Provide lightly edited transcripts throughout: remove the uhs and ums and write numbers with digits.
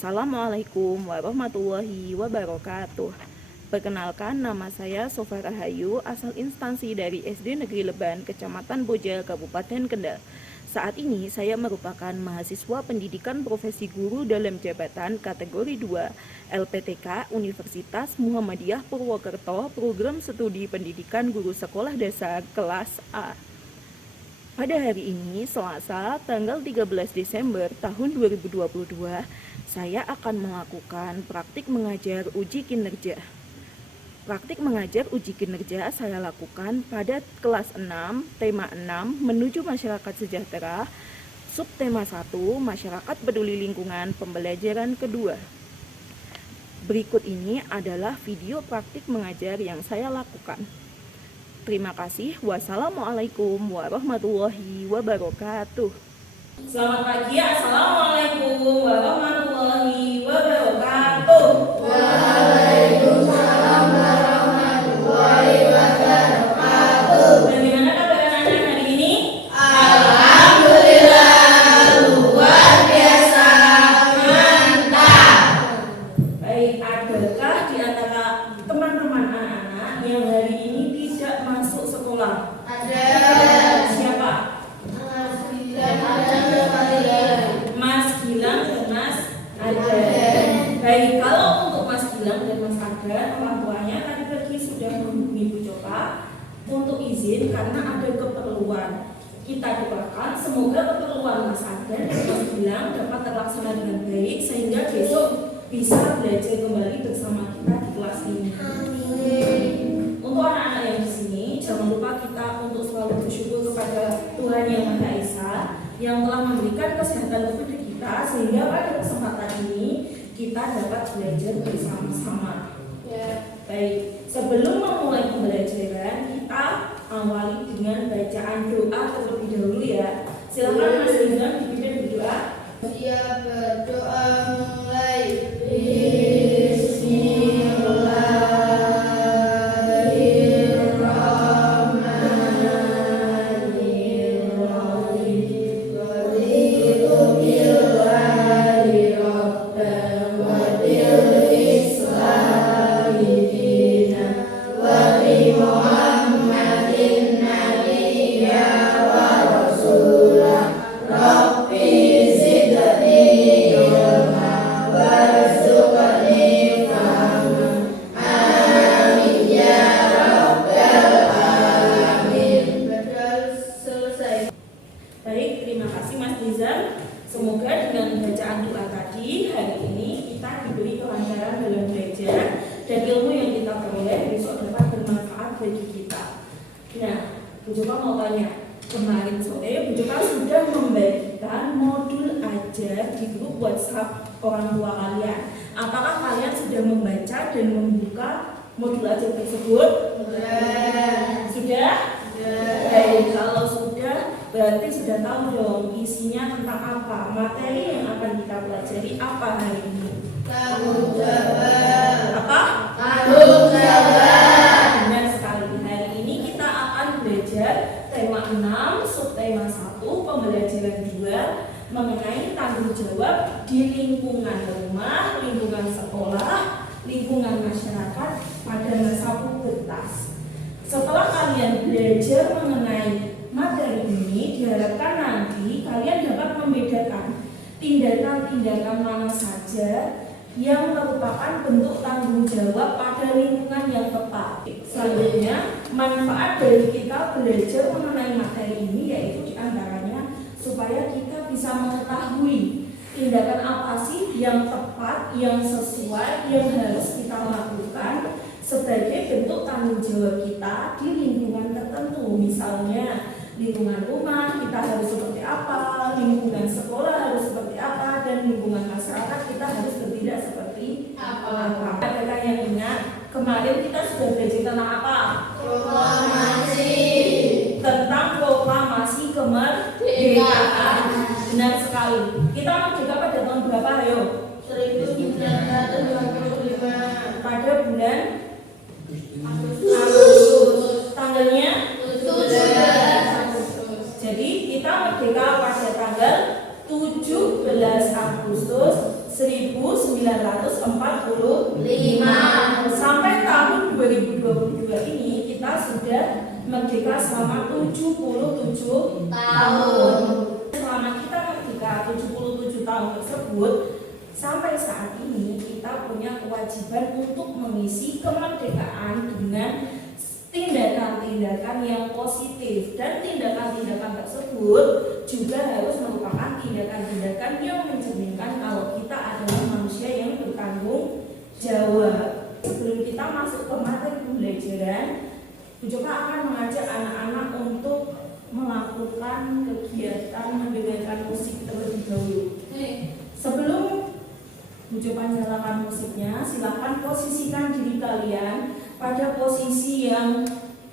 Assalamualaikum warahmatullahi wabarakatuh. Perkenalkan, nama saya Sofa Rahayu, asal instansi dari SD Negeri Leban, Kecamatan Bojal, Kabupaten Kendal. Saat ini saya merupakan mahasiswa pendidikan profesi guru dalam jabatan kategori 2 LPTK Universitas Muhammadiyah Purwokerto, program studi pendidikan guru sekolah dasar kelas A. Pada hari ini, Selasa, tanggal 13 Desember tahun 2022, saya akan melakukan praktik mengajar uji kinerja. Praktik mengajar uji kinerja saya lakukan pada kelas 6, tema 6, menuju masyarakat sejahtera, subtema 1, masyarakat peduli lingkungan, pembelajaran kedua. Berikut ini adalah video praktik mengajar yang saya lakukan. Terima kasih. Wassalamualaikum warahmatullahi wabarakatuh. Selamat pagi. Assalamualaikum warahmatullahi wabarakatuh. Waalaikumsalam warahmatullahi wabarakatuh. Bagaimana kabar anak-anak hari ini? Alhamdulillah, luar biasa, mantap. Baik, adakah di antara teman-teman anak-anak yang hari ini tidak masuk sekolah? Ada. Siapa? Mas Gilang dan Mas Adan. Baik, kalau untuk Mas Gilang dan Mas Adan, orang tuanya tadi pagi sudah menghubungi Bu Coka untuk izin karena ada keperluan. Kita doakan semoga keperluan Mas Adan dan Mas Gilang dapat terlaksana dengan baik sehingga besok bisa belajar kembali bersama kita di kelas ini. Untuk anak-anak yang di sini, jangan lupa kita untuk selalu bersyukur kepada Tuhan Yang Maha Esa yang telah memberikan kesehatan kepada kita sehingga pada kesempatan ini kita dapat belajar bersama-sama. Baik, sebelum memulai pembelajaran kita awali dengan bacaan doa terlebih dahulu ya. Silakan Mas Rizal dipimpin berdoa. Siap berdoa mulai. Baik, terima kasih Mas Rizal. Semoga dengan bacaan doa tadi hari ini kita diberi kelancaran dalam belajar dan ilmu yang kita peroleh besok dapat bermanfaat bagi kita. Nah, Bu Joka mau tanya, kemarin sore Bu Joka sudah membagikan modul ajar di grup WhatsApp orang tua kalian. Apakah kalian sudah membaca dan membuka modul ajar tersebut? Sudah? Baik, kalau sudah berarti sudah tahu dong isinya tentang apa, materi yang akan kita pelajari apa hari ini. Tanggung jawab. Apa? Tanggung jawab. Benar sekali. Hari ini kita akan belajar tema 6, subtema 1, pembelajaran 2 mengenai tanggung jawab di lingkungan rumah, lingkungan sekolah, lingkungan masyarakat pada masa pubertas. Setelah kalian belajar mengenai materi ini, diharapkan nanti kalian dapat membedakan tindakan-tindakan mana saja yang merupakan bentuk tanggung jawab pada lingkungan yang tepat. Selanjutnya, manfaat dari kita belajar mengenai materi ini yaitu diantaranya supaya kita bisa mengetahui tindakan apa sih yang tepat, yang sesuai, yang harus kita lakukan sebagai bentuk tanggung jawab kita di lingkungan tertentu. Misalnya lingkungan rumah kita harus seperti apa, lingkungan sekolah harus seperti apa, dan lingkungan masyarakat kita harus bertindak seperti apa. Adakah yang ingat kemarin kita sudah belajar tentang apa? Proklamasi. Tentang proklamasi kemerdekaan. Benar sekali. Kita merdeka pada tahun berapa? Ayo. 1945. Pada bulan Agustus. Tanggalnya? 17. Jadi kita merdeka pada tanggal 17 Agustus 1945. Sampai tahun 2022 ini kita sudah merdeka selama 77 tahun. Selama kita merdeka 77 tahun tersebut, sampai saat ini kita punya kewajiban untuk mengisi kemerdekaan dengan tindakan-tindakan yang positif, dan tindakan-tindakan tersebut juga harus merupakan tindakan-tindakan yang mencerminkan kalau kita adalah manusia yang bertanggung jawab. Sebelum kita masuk ke materi pembelajaran, Bu Joka akan mengajak anak-anak untuk melakukan kegiatan mendengarkan musik terlebih dahulu. Sebelum Bu Joka nyalakan musiknya, silakan posisikan diri kalian pada posisi yang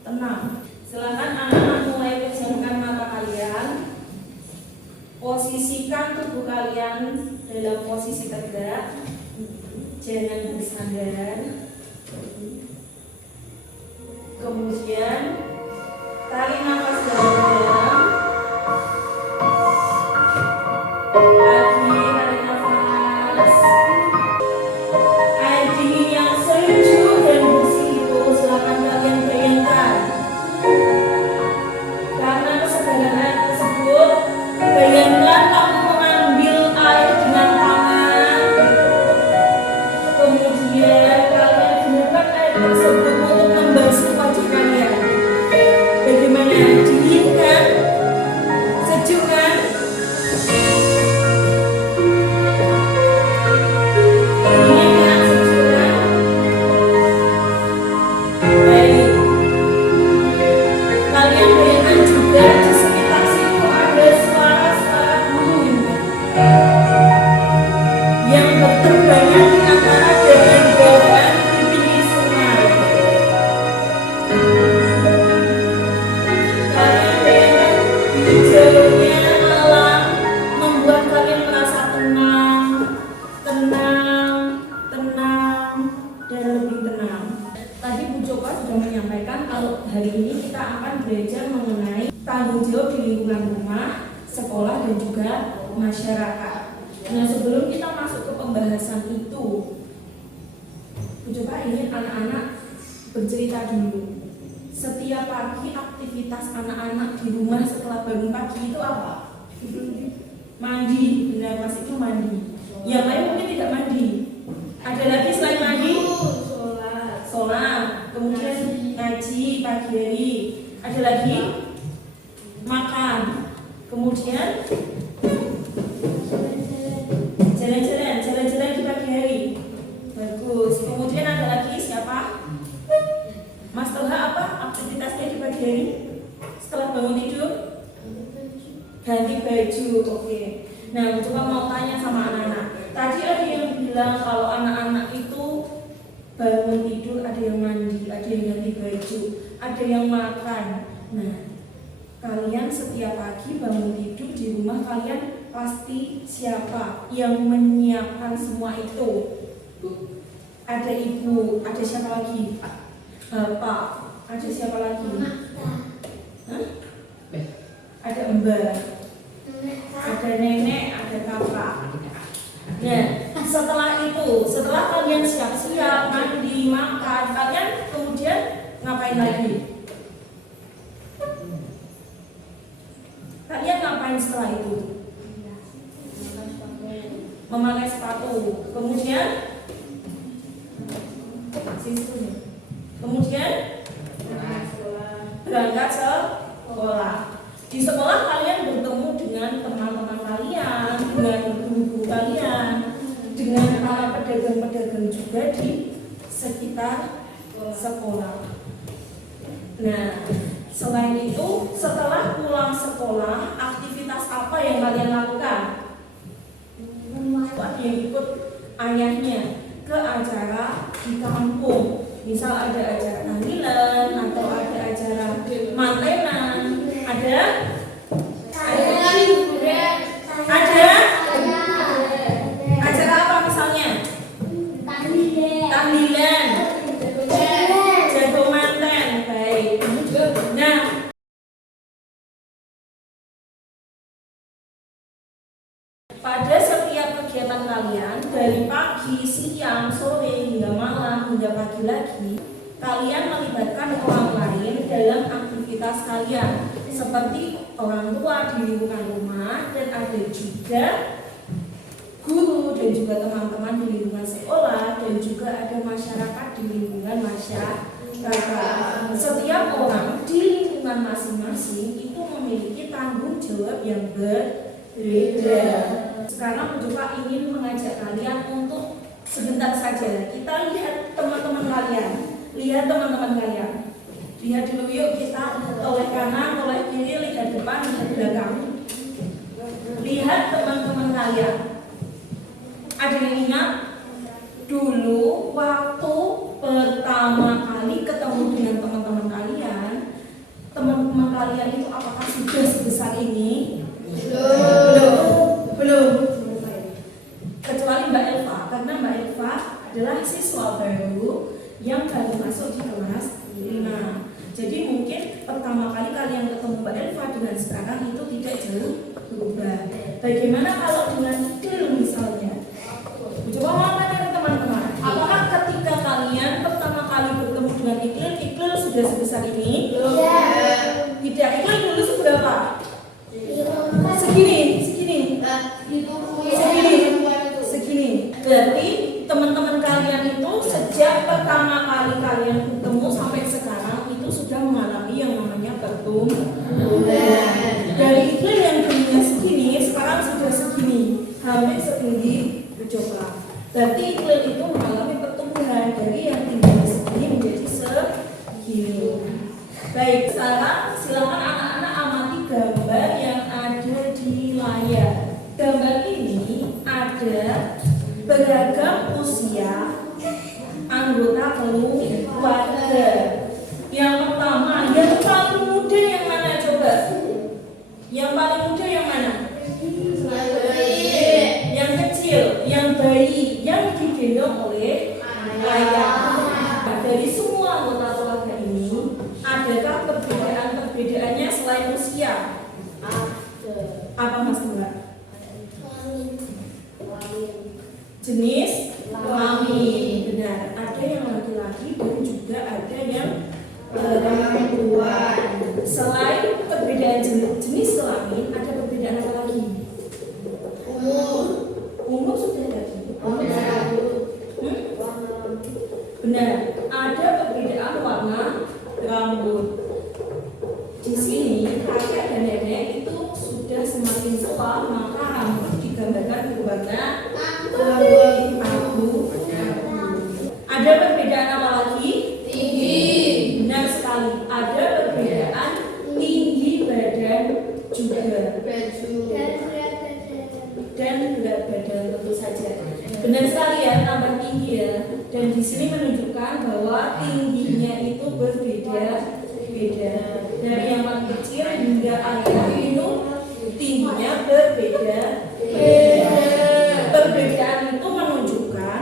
tenang. Silakan anak-anak mulai pejamkan mata kalian. Posisikan tubuh kalian dalam posisi tegak, jangan bersandar. Kemudian tarik nafas dalam-dalam. Lagi tarik nafas. Air dingin yang sejuk dan bersih itu silakan kalian bayangkan. Karena kesegaran air tersebut, bayangkan kamu mengambil air dengan tangan. Kemudian kalian gunakan air tersebut untuk membasuh wajah kalian. Bagaimana? Dingin kan? Sejuk kan? Dingin kan? Sejuk kan? Baik. Kalian bayangkan juga di sekitar situ ada suara-suara burung yang berterbangan di antara dahan-dahan di pinggir sungai. Kalian bayangkan hijaunya alam membuat kalian merasa tenang, dan lebih tenang. Tadi Bu Joka sudah menyampaikan kalau hari ini kita akan belajar mengenai tanggung jawab di lingkungan rumah, sekolah, dan juga masyarakat. Nah, sebelum kita masuk ke pembahasan itu, Bu Joka ingin anak-anak bercerita dulu. Setiap pagi aktivitas anak-anak di rumah setelah bangun pagi itu apa? Mandi, benar Mas, itu mandi. Yang lain mungkin tidak mandi. Ada lagi selain mandi? Sholat, kemudian ngaji pagi hari. Ada lagi? Makan. Kemudian jalan-jalan di pagi hari. Bagus. Kemudian ada lagi siapa? Mas Toha, apa aktivitasnya di pagi hari? Setelah bangun tidur? Ganti baju. Oke. Nah, Bu Joka mau tanya sama anak-anak. Tadi ada yang bilang kalau anak-anak itu bangun tidur, ada yang mandi, ada yang ganti baju, ada yang makan. Nah, kalian setiap pagi bangun tidur di rumah kalian pasti siapa yang menyiapkan semua itu? Ada ibu, ada siapa lagi? Bapak, ada siapa lagi? Hah? Ada mbak, ada nenek, ada kakak. Nah, setelah kalian siap-siap, mandi, makan, kalian kemudian ngapain lagi? Kalian ngapain setelah itu? Memakai sepatu. Kemudian berangkat sekolah. Di sekolah kalian bertemu dengan teman-teman kalian, dengan guru-guru kalian, dengan para pedagang-pedagang juga di sekitar sekolah. Nah, selain itu, setelah pulang sekolah, aktivitas apa yang kalian lakukan? Ada yang ikut ayahnya ke acara di kampung. Misal ada acara tahlilan atau ada acara mantenan. Ada acara apa misalnya? Tahlilan, jago manten. Baik. Nah, pada setiap kegiatan kegiatan kalian dari pagi, siang, sore, hingga malam, hingga pagi lagi, kalian melibatkan orang lain dalam aktivitas kalian, seperti orang tua di lingkungan rumah, dan ada juga guru dan juga teman-teman di lingkungan sekolah, dan juga ada masyarakat di lingkungan masyarakat. Setiap orang di lingkungan masing-masing itu memiliki tanggung jawab yang berbeda. Sekarang juga ingin mengajak kalian untuk sebentar saja kita lihat teman-teman kalian. Lihat dulu yuk, kita oleh kanan, oleh kiri, lihat depan, lihat belakang. Lihat teman-teman kalian. Ada yang ingat? Dulu waktu pertama kali ketemu dengan teman-teman kalian itu apakah sudah sebesar ini? Belum. Kecuali Mbak Elva, karena Mbak Elva adalah siswa baru yang baru masuk di kelas 5. Jadi mungkin pertama kali kalian ketemu Mbak Elva dengan sekarang itu tidak jauh berubah. Bagaimana kalau dengan Iqlil misalnya? Coba mau tanya ke teman-teman, apakah ketika kalian pertama kali bertemu dengan Iqlil sudah sebesar ini? Tidak. Iqlil dulu seberapa? Segini. Berarti teman-teman kalian itu sejak pertama kali kalian bertemu sampai sekarang itu sudah mengalami yang namanya pertumbuhan. Dari Iqlil yang dulunya segini, sekarang sudah segini, hampir setinggi bercoba. Berarti Iqlil itu mengalami pertumbuhan dari yang tingginya segini menjadi segini. Baik, sekarang silakan anak-anak amati gambar yang ada di layar. Gambar ini ada beragam usia anggota keluarga. Yang pertama, yang paling muda yang mana coba? Yang paling muda yang mana? Yang kecil, yang bayi, yang digendong oleh ayah. Dari semua anggota keluarga ini, adakah perbedaannya selain usia? Apa Mas Mbak? Jenis kelamin. Benar, ada yang laki-laki dan juga ada yang perempuan. Selain perbedaan jenis kelamin, ada perbedaan apa lagi? Umur sudah tadi. Benar, ada perbedaan warna rambut. Di sini kakek dan nenek itu sudah semakin tua, maka rambut digambarkan berwarna abu. Ada perbedaan apa lagi? Tinggi. Benar sekali. Ada perbedaan tinggi badan juga. Dan berat badan tentu saja. Benar sekali ya, tambah tinggi ya. Dan di sini menunjukkan bahwa tingginya itu berbeda. Dari yang paling kecil hingga ayah itu tingginya berbeda. Perbedaan itu menunjukkan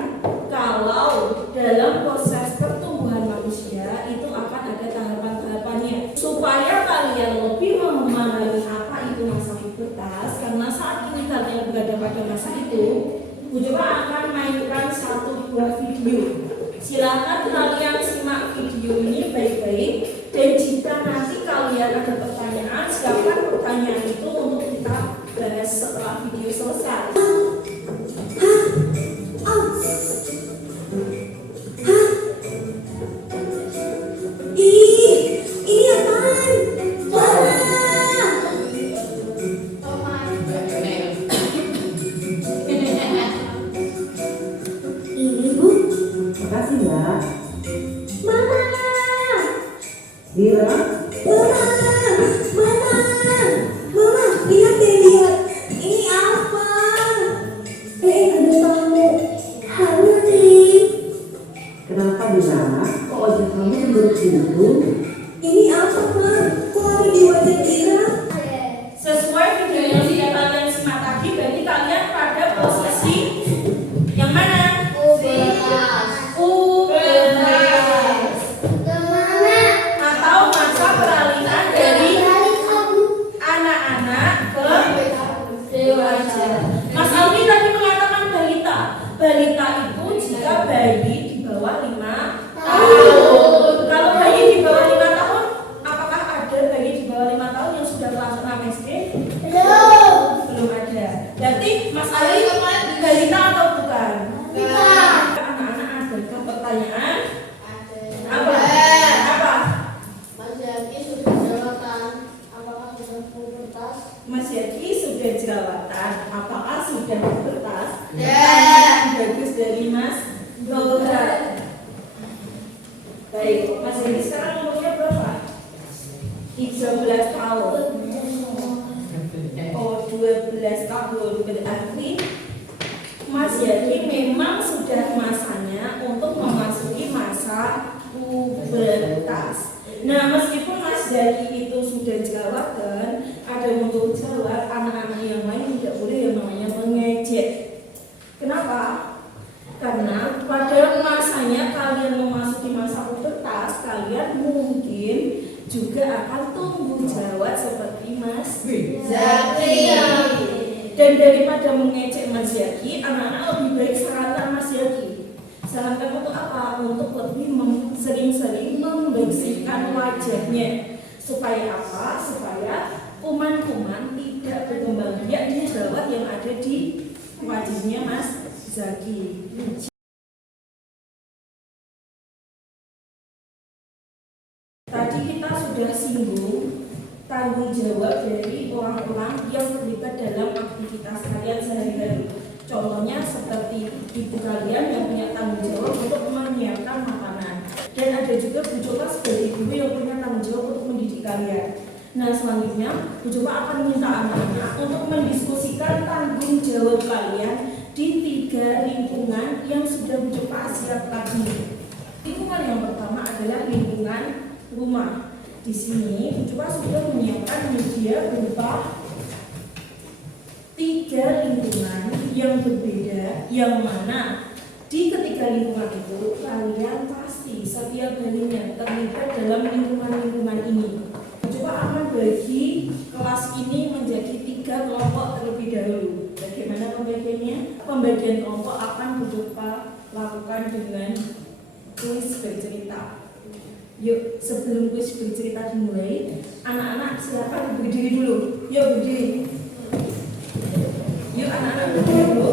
kalau dalam proses pertumbuhan manusia itu akan ada tahapan-tahapannya. Supaya kalian lebih memahami apa itu masa pubertas, karena saat ini kalian berada pada masa itu, Bu Coba akan mainkan 1-2 video. Silakan kalian simak video ini baik-baik, dan jika nanti kalian ada pertanyaan, silakan pertanyaan itu untuk kita bahas setelah video selesai. Ini apaan? Ini Bu. Makasih Mbak. Mama. Mira. Mama, lihat deh, lihat. Ini apa? Ada tamu. Halo nih. Kenapa Mira? Kok wajah kamu cemberut gitu? Ini apa, Ma? Kok ada di wajah Ira? Sesuai video yang sudah kalian simak tadi, berarti kalian pada posisi yang mana? Pubertas. Atau masa peralihan dari anak-anak ke dewasa. Mas Aldi tadi mengatakan dari sudah kelas 6 SD? Belum. Belum ada. Berarti Mas Ali Ali balita atau bukan? Bukan. Anak-anak ada pertanyaan? Apa? Apa? Mas Yaki sudah jerawatan. Apakah sudah pubertas? Mas Yaki sudah jerawatan. Apakah sudah pubertas? Ya. Bagus dari Mas Nora. Baik, Mas Yaki sekarang umurnya berapa? 13 tahun. Oh, 12 tahun. Berarti Mas Yaki memang sudah masanya untuk memasuki masa pubertas. Nah, meskipun Mas Yaki itu sudah jerawatan, ada untuk jerawat, anak-anak yang lain tidak boleh yang namanya mengejek. Kenapa? Karena pada masanya kalian memasuki masa pubertas, kalian mungkin juga akan tumbuh jerawat seperti Mas Zaki. Dan daripada mengejek Mas Yaki, anak-anak lebih baik sarankan Mas Yaki. Sarankan untuk apa? Untuk lebih sering-sering membersihkan wajahnya. Supaya apa? Supaya kuman-kuman tidak berkembang biak di jerawat yang ada di wajahnya Mas Zaki. Tadi kita sudah singgung tanggung jawab dari orang-orang yang terlibat dalam aktivitas kalian sehari-hari. Contohnya seperti ibu kalian yang punya tanggung jawab untuk menyiapkan makanan. Dan ada juga Bu Coba sebagai guru yang punya tanggung jawab untuk mendidik kalian. Nah, selanjutnya Bu Coba akan minta anak-anak untuk mendiskusikan tanggung jawab kalian di 3 lingkungan yang sudah Bu Coba siapkan ini. Lingkungan yang pertama adalah lingkungan rumah. Di sini Bu Coba sudah menyiapkan media berupa 3 lingkungan yang berbeda, yang mana di ketiga lingkungan itu kalian pasti setiap harinya terlibat dalam lingkungan-lingkungan ini. Bu Coba akan bagi kelas ini menjadi 3 kelompok terlebih dahulu. Bagaimana pembagiannya? Pembagian kelompok akan Bu Coba lakukan dengan kuis bercerita. Yuk, sebelum kuis bercerita dimulai, anak-anak silakan berdiri dulu. Yuk, berdiri. Yuk, anak-anak berdiri dulu.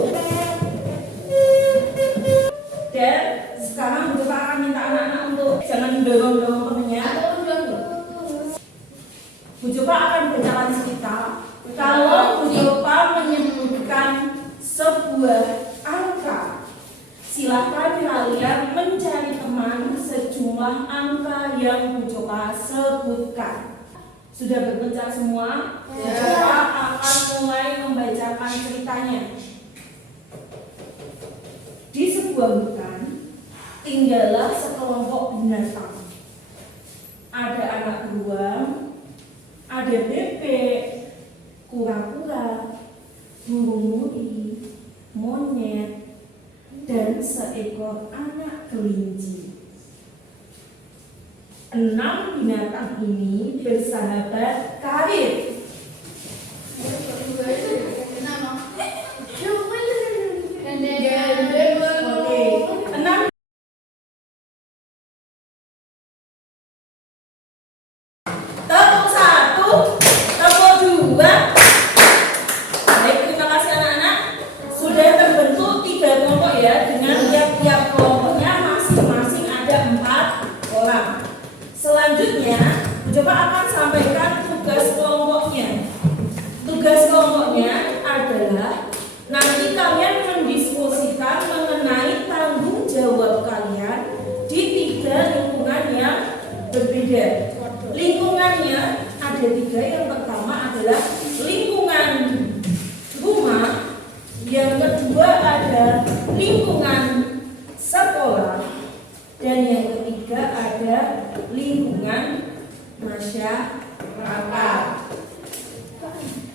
Dan sekarang Bu Coba akan minta anak-anak untuk jangan dorong-dorong temennya. Bu Coba akan bacakan cerita. Kalau Bu Coba menyebutkan sebuah angka, silakan kalian mencari teman sejumlah angka yang Bu Coba sebutkan. Sudah berpencar semua? Bu Coba akan mulai membacakan ceritanya. Di sebuah hutan, tinggallah sekelompok binatang. Ada anak beruang, ada bebek, kura-kura, burung muri, monyet, dan seekor anak kelinci. 6 binatang ini bersahabat karib. Oke, 6. Tepuk 1, tepuk 2. Baik, terima kasih anak-anak. Sudah terbentuk 3 kelompok ya, dengan tiap-tiap kelompoknya masing-masing ada 4 orang. Selanjutnya, Bu Coba akan sampaikan tugas kelompoknya. Tugas kelompoknya adalah nanti kalian mendiskusikan mengenai tanggung jawab kalian di 3 lingkungan yang berbeda. Lingkungannya ada 3. Yang pertama adalah lingkungan rumah, yang kedua ada lingkungan sekolah, dan yang ketiga ada lingkungan masyarakat.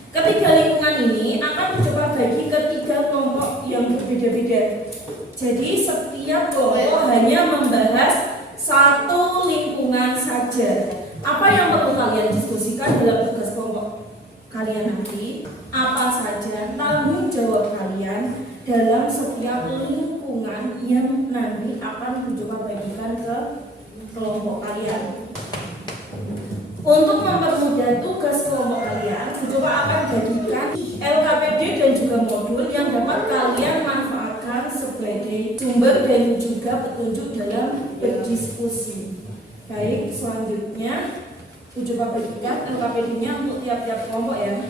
Ketiga lingkungan ini akan coba bagi ke 3 kelompok yang berbeda-beda. Jadi setiap kelompok hanya membahas 1 lingkungan saja. Apa yang perlu kalian diskusikan dalam tugas kelompok kalian nanti? Apa saja tanggung jawab kalian dalam setiap lingkungan yang nanti akan coba bagikan ke kelompok kalian. Untuk mempermudah tugas kelompok kalian, sumber dan juga petunjuk dalam berdiskusi. Baik, selanjutnya Uju bagikan LKPD-nya untuk tiap-tiap kelompok ya.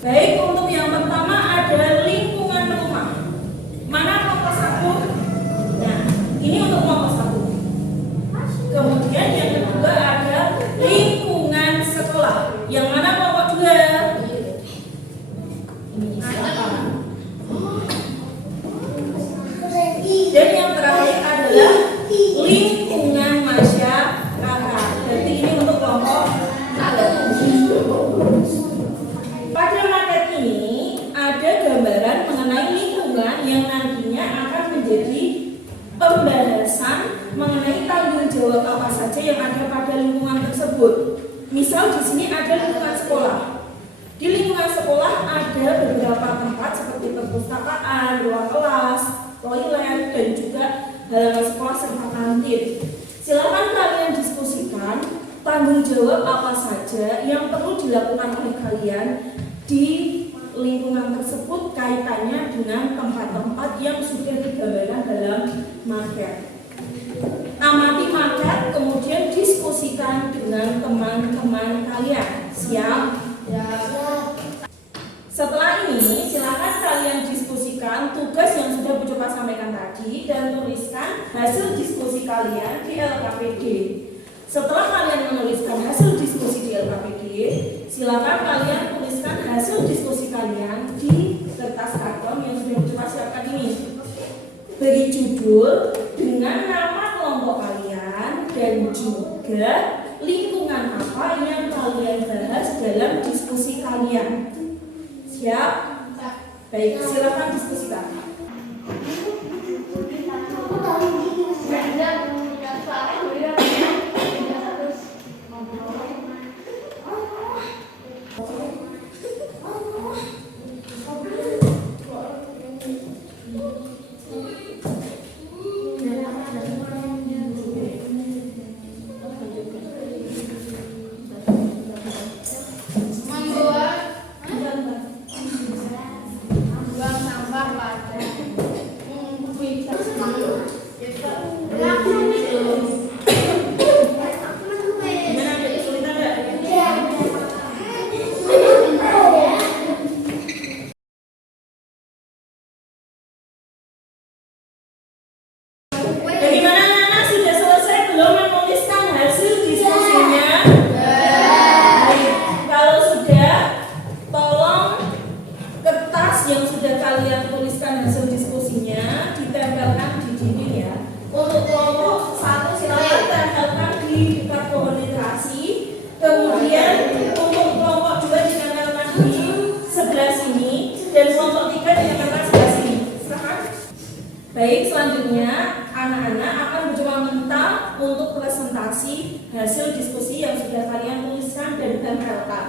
Baik, untuk yang pertama ada lingkungan rumah. Mana kelompok 1? Nah, ini untuk kelompok 1. Kemudian yang kedua ada lingkungan sekolah. Yang mana kelompok 2? Ini siapa? Dan yang terakhir adalah lingkungan masyarakat. Jadi ini untuk kelompok 1. Pada materi ini ada gambaran mengenai lingkungan yang nantinya akan menjadi pembahasan mengenai tanggung jawab apa saja yang ada pada lingkungan tersebut. Misal di sini ada lingkungan sekolah. Di lingkungan sekolah ada beberapa tempat seperti perpustakaan, ruang kelas, toilet, dan juga halaman sekolah serta kantin. Silakan kalian diskusikan tanggung jawab apa saja yang perlu dilakukan oleh kalian di lingkungan tersebut kaitannya dengan tempat-tempat yang sudah digambarkan dalam maket. Amati maket, kemudian diskusikan dengan teman-teman kalian. Siap? Ya. Setelah ini, silakan kalian diskusikan tugas yang sudah Bu coba sampaikan tadi dan tuliskan hasil diskusi kalian di LKPD. Setelah kalian menuliskan hasil diskusi di LKPD, silakan kalian tuliskan hasil diskusi kalian di kertas karton yang sudah coba siapkan ini. Beri judul dengan nama kelompok kalian dan juga lingkungan apa yang kalian bahas dalam diskusi kalian. Siap? Baik, silakan diskusikan. Buang sampah pada Gimana, ada kesulitan nggak? Bagaimana anak-anak sudah selesai belum menuliskan hasil diskusinya? Baik, kalau sudah, tolong kertas yang sudah kalian tuliskan hasil diskusinya ditempelkan di dinding ya. Untuk kelompok 1 silakan tempelkan di dekat pohon literasi. Kemudian untuk kelompok 2 ditempelkan di sebelah sini dan kelompok 3 ditempelkan sebelah sini. Silakan. Baik, selanjutnya anak-anak akan mencoba minta untuk presentasi hasil diskusi yang sudah kalian tuliskan dan tempelkan.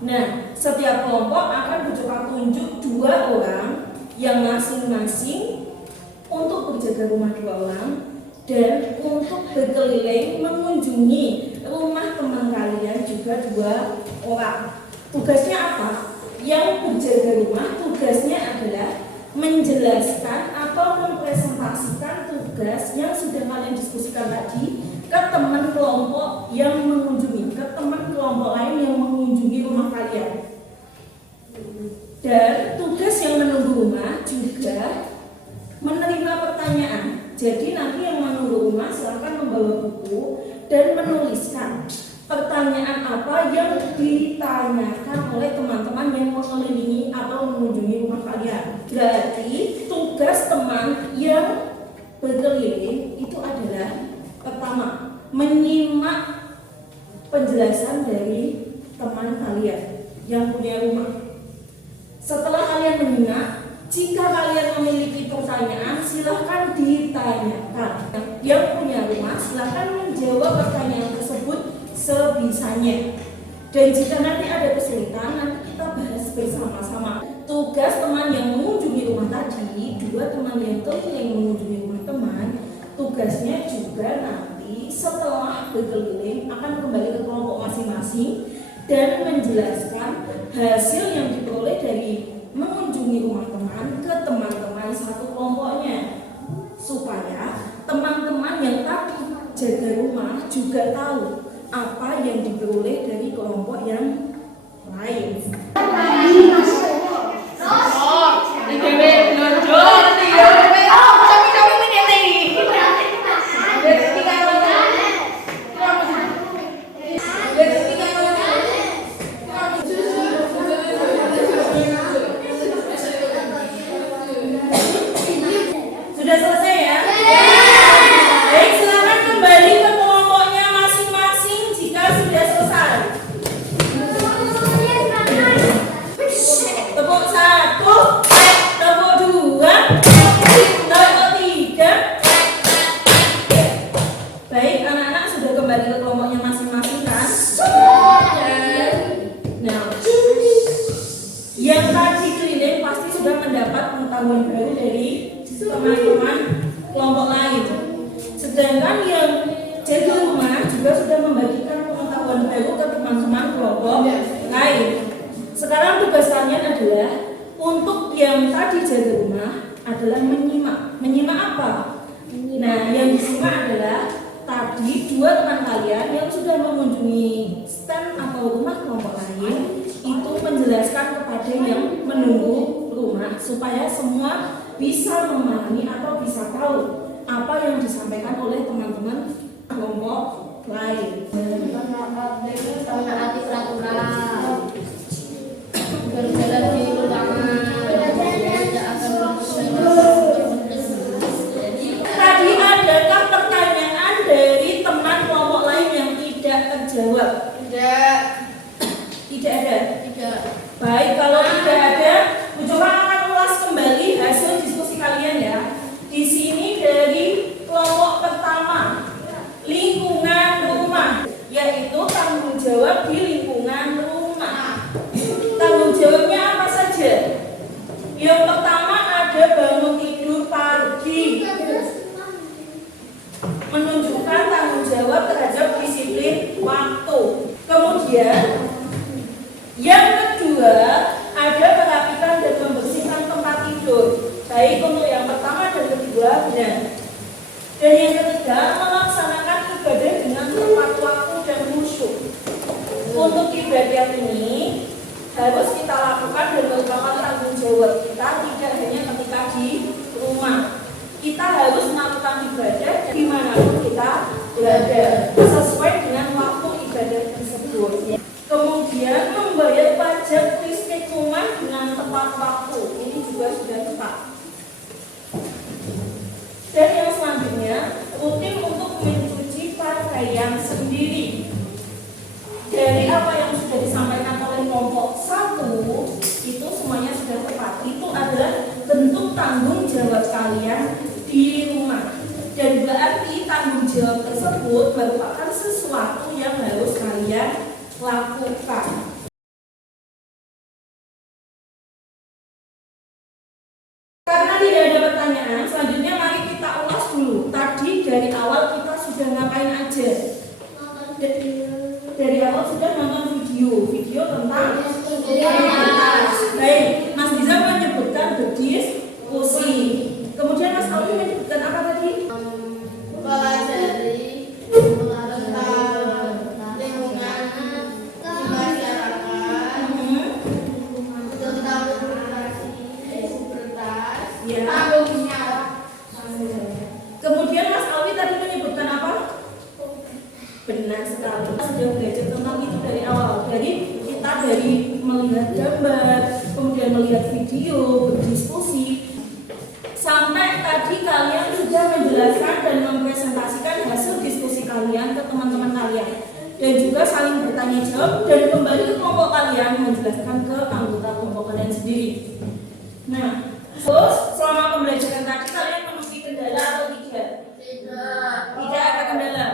Nah, setiap kelompok akan mencoba tunjuk 2 orang yang masing-masing untuk berjaga rumah 2 orang dan untuk berkeliling mengunjungi rumah teman kalian juga 2 orang. Tugasnya apa? Yang berjaga rumah tugasnya adalah menjelaskan atau mempresentasikan tugas yang sudah kalian diskusikan tadi ke teman kelompok yang mengunjungi, ke teman kelompok lain yang mengunjungi rumah kalian. Dan tugas yang menunggu rumah juga menerima pertanyaan. Jadi nanti yang menunggu rumah silakan membawa buku dan menuliskan pertanyaan apa yang ditanyakan oleh teman-teman yang mengelilingi atau mengunjungi rumah kalian. Berarti tugas teman yang berkeliling itu adalah pertama, menyimak penjelasan dari teman kalian yang punya rumah. Setelah kalian menyimak, jika kalian memiliki pertanyaan, silahkan ditanyakan. Yang punya rumah, silahkan menjawab pertanyaan tersebut sebisanya. Dan jika nanti ada kesulitan, nanti kita bahas bersama-sama. Tugas teman yang mengunjungi rumah tadi, 2 teman yang keliling mengunjungi rumah teman, tugasnya juga nanti nanti setelah berkeliling akan kembali ke kelompok masing-masing dan menjelaskan hasil yang diperoleh dari mengunjungi rumah teman ke teman-teman satu kelompoknya, supaya teman-teman yang tadi jaga rumah juga tahu apa yang diperoleh dari kelompok yang lain. Sudah selesai ya? Baik, silakan kembali ke kelompoknya masing-masing jika sudah selesai. Tepuk 1, tepuk 2, tepuk 3. Baik, anak-anak sudah kembali ke kelompoknya masing-masing kan? Nah, yang tadi keliling pasti sudah mendapat pengetahuan baru dari teman-teman kelompok lain. Sedangkan yang jaga rumah juga sudah membagikan pengetahuan baru ke teman-teman kelompok lain. Sekarang tugas kalian adalah untuk yang tadi jaga rumah adalah menyimak. Menyimak apa? Nah, yang disimak adalah tadi dua teman kalian yang sudah mengunjungi stand atau rumah kelompok lain itu menjelaskan kepada yang menunggu rumah supaya semua bisa memahami atau bisa tahu apa yang disampaikan oleh teman-teman kelompok lain. Menaati peraturan, berjalan di ruangan, tidak akan Tadi adakah pertanyaan dari teman kelompok lain yang tidak terjawab? Tidak ada. Baik, kalau tidak ada, Bu Johan akan ulas kembali hasil diskusi kalian ya. Di sini dari kelompok pertama, lingkungan rumah, yaitu tanggung jawab di lingkungan rumah. Tanggung jawabnya apa saja? Yang pertama ada bangun tidur pagi, menunjukkan tanggung jawab terhadap disiplin waktu. Kemudian yang kedua ada merapikan dan membersihkan tempat tidur, baik untuk yang pertama dan kedua benar. Dan yang ketiga melaksanakan ibadah dengan tepat waktu dan khusyuk. Untuk ibadah ini harus kita lakukan dan merupakan tanggung jawab kita, tidak hanya ketika di rumah. Kita harus melakukan ibadah dimanapun kita berada sesuai dengan waktu ibadah tersebut. Kemudian membayar pajak listrik rumah dengan tepat waktu, ini juga sudah tepat. Dan yang selanjutnya rutin untuk mencuci pakaian sendiri. Dari apa yang sudah disampaikan oleh kelompok 1 itu semuanya sudah tepat. Itu adalah bentuk tanggung jawab kalian di rumah. Dan berarti tanggung jawab tersebut merupakan sesuatu yang harus kalian lakukan. Karena tidak ada pertanyaan, selanjutnya mari kita ulas dulu. Tadi dari awal kita sudah ngapain aja? Dari awal sudah nonton video tentang aktivitas. Baik, Mas Diza menyebutkan berdiskusi. Kemudian Mas Alwi menyebutkan apa tadi? mempelajari tentang lingkungan masyarakat, tentang pubertas, Ya. tanggung jawab. Kemudian Mas Alwi tadi menyebutkan apa? Benar sekali. Kita sudah belajar tentang itu dari awal. Jadi kita dari melihat gambar, kemudian melihat video, berdiskusi, sampai tadi kalian sudah menjelaskan dan mempresentasikan hasil diskusi kalian ke teman-teman kalian, dan juga saling bertanya jawab dan kembali ke kelompok kalian menjelaskan ke anggota kelompok kalian sendiri. Nah, terus selama pembelajaran tadi kalian menemui kendala atau tidak? Tidak ada kendala.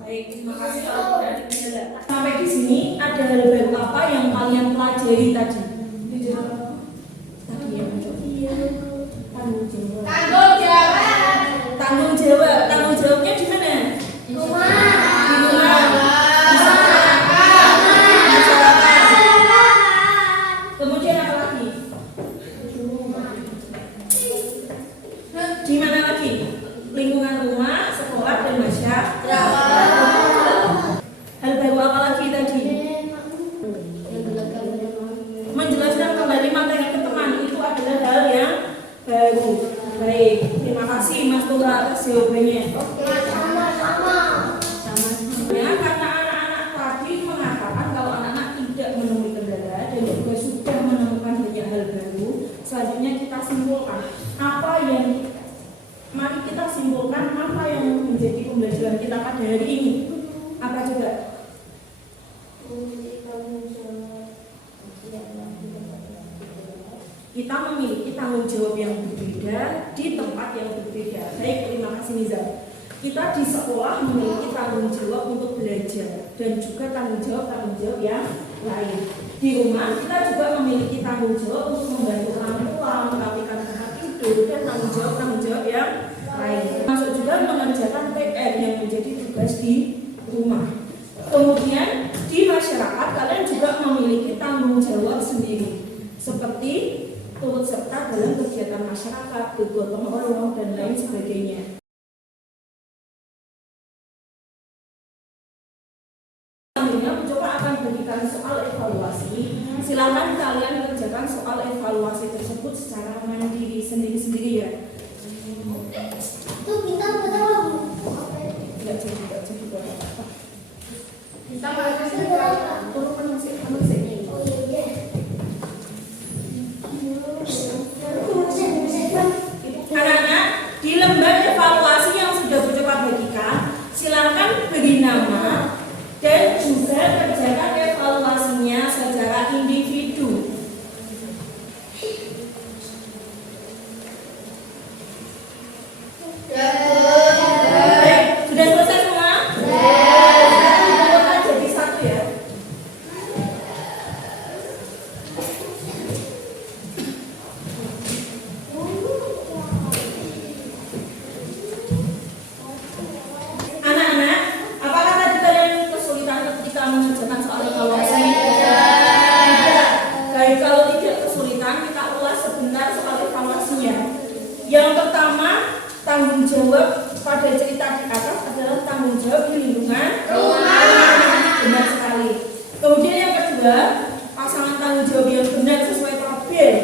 Baik, terima kasih kalau tidak ada kendala. Sampai di sini ada hal baru apa yang kalian pelajari tadi? Tadi ya. Tanggung jawab. Tanggung jawab. Tanggung jawab. Tanggung jawabnya di mana? Di rumah. Kemudian apa lagi? Di mana lagi? Lingkungan rumah, sekolah, dan masyarakat. Hal baru apa lagi tadi? Menjelaskan kembali materi ke teman itu adalah hal yang baru. Baik, terima kasih Mas Tura atas jawabannya. Ya, karena anak-anak tadi mengatakan kalau anak-anak tidak menemui kendala dan juga sudah menemukan banyak hal baru, selanjutnya kita simpulkan mari kita simpulkan apa yang menjadi pembelajaran kita pada hari ini. Apa coba? Kita memiliki tanggung jawab yang berbeda di tempat yang berbeda. Baik, terima kasih Nizam. Kita di sekolah memiliki tanggung jawab untuk belajar dan juga tanggung jawab yang lain. Di rumah kita juga memiliki tanggung jawab untuk membantu orang tua, merapikan tempat tidur dan tanggung jawab yang lain. Masuk juga mengerjakan PR yang menjadi tugas di rumah. Kemudian di masyarakat kalian juga memiliki tanggung jawab sendiri, seperti turut serta dalam kegiatan masyarakat, bergotong royong dan lain sebagainya. Selanjutnya mencoba akan berikan soal evaluasi. Silakan kalian kerjakan soal evaluasi tersebut secara mandiri sendiri-sendiri ya. Itu bintang berapa? Tidak jadi apa. Bintang berapa? Turun masih. Oh iya. Anak-anak, di lembar evaluasi yang sudah bercoba bagikan, silakan beri nama dan juga kerjakan evaluasinya secara individu. Baik, sudah selesai semua? Kita jadi satu ya. Anak-anak, apakah tadi kalian kesulitan ketika mengerjakan soal evaluasi? Tidak. Baik, kalau tidak kesulitan, kita ulas sebentar soal evaluasinya. Yang pertama, tanggung jawab pada cerita di atas adalah tanggung jawab di lingkungan rumah. Benar sekali. Kemudian yang kedua, pasangan tanggung jawab yang benar sesuai tabel.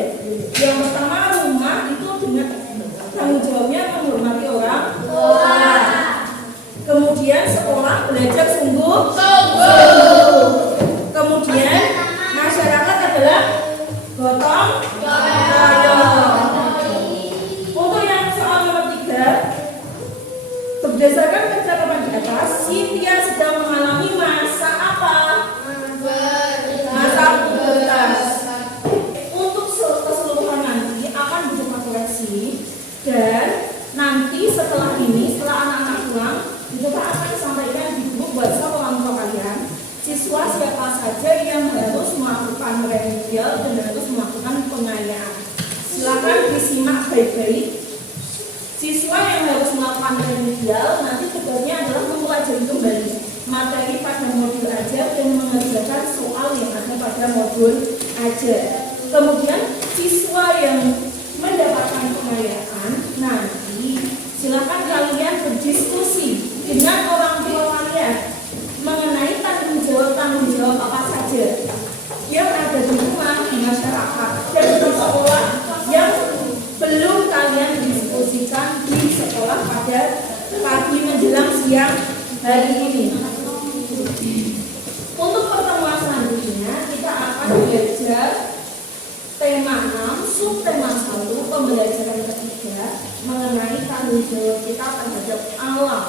Yang pertama, rumah itu dengan tanggung jawabnya menghormati orang tua. Kemudian sekolah belajar sungguh-sungguh. Kemudian masyarakat adalah gotong royong. Untuk yang soal nomor 3, berdasarkan percakapan di atas, Cynthia sedang mengalami masa apa? Masa pubertas. Untuk keseluruhan nanti akan berupa koreksi dan nanti setelah anak-anak pulang, kita akan sampaikan di grup WhatsApp orang tua kalian siswa siapa saja yang harus melakukan remedial dan harus melakukan pengayaan. Silakan disimak baik-baik. Siswa yang harus melakukan remedial nanti tugasnya adalah mempelajari kembali materi pada modul ajar dan mengerjakan soal yang ada pada modul ajar. Kemudian siswa yang mendapatkan pengayaan nanti silakan kalian berdiskusi dengan orang tua kalian mengenai tanggung jawab apa saja yang ada di rumah, di masyarakat, dan di sekolah yang belum kalian diskusikan di sekolah pada pagi menjelang siang hari ini. Untuk pertemuan selanjutnya kita akan belajar tema 6, subtema 1, pembelajaran ketiga mengenai tanggung jawab kita terhadap alam.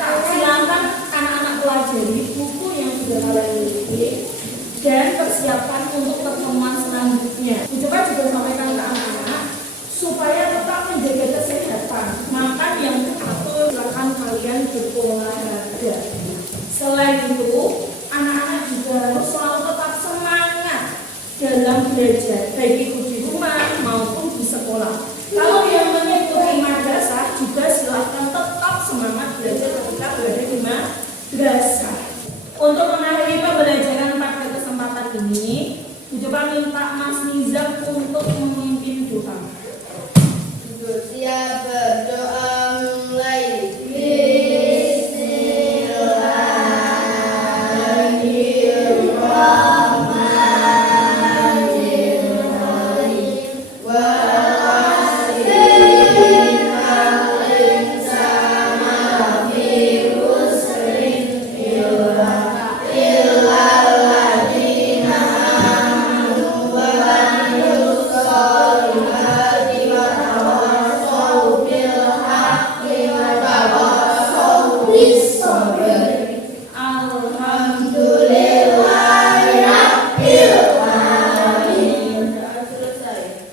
Silakan anak-anak pelajari buku yang sudah kalian miliki dan persiapkan untuk pertemuan selanjutnya. Coba juga sampaikan ke anak-anak supaya tetap menjaga kesehatan. Makan yang teratur, silakan kalian berolahraga. Selain itu, anak-anak juga harus selalu tetap semangat dalam belajar, baik itu di rumah maupun di sekolah. Kalau yang mengikuti madrasah basah. Untuk mengakhiri pembelajaran pada kesempatan ini, Bu Coba minta Mas Nizam untuk memimpin doa. Siap berdoa mulai.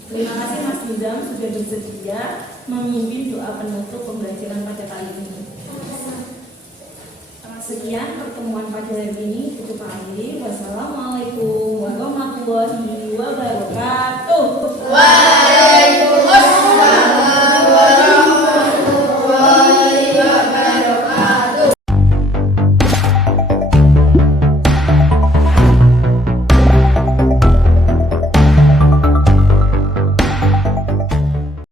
Terima kasih Mas Nizam sudah bersedia memimpin doa penutup pembelajaran pada kali ini. Sekian pertemuan pada hari ini, cukup akhiri. Wassalamualaikum warahmatullahi wabarakatuh.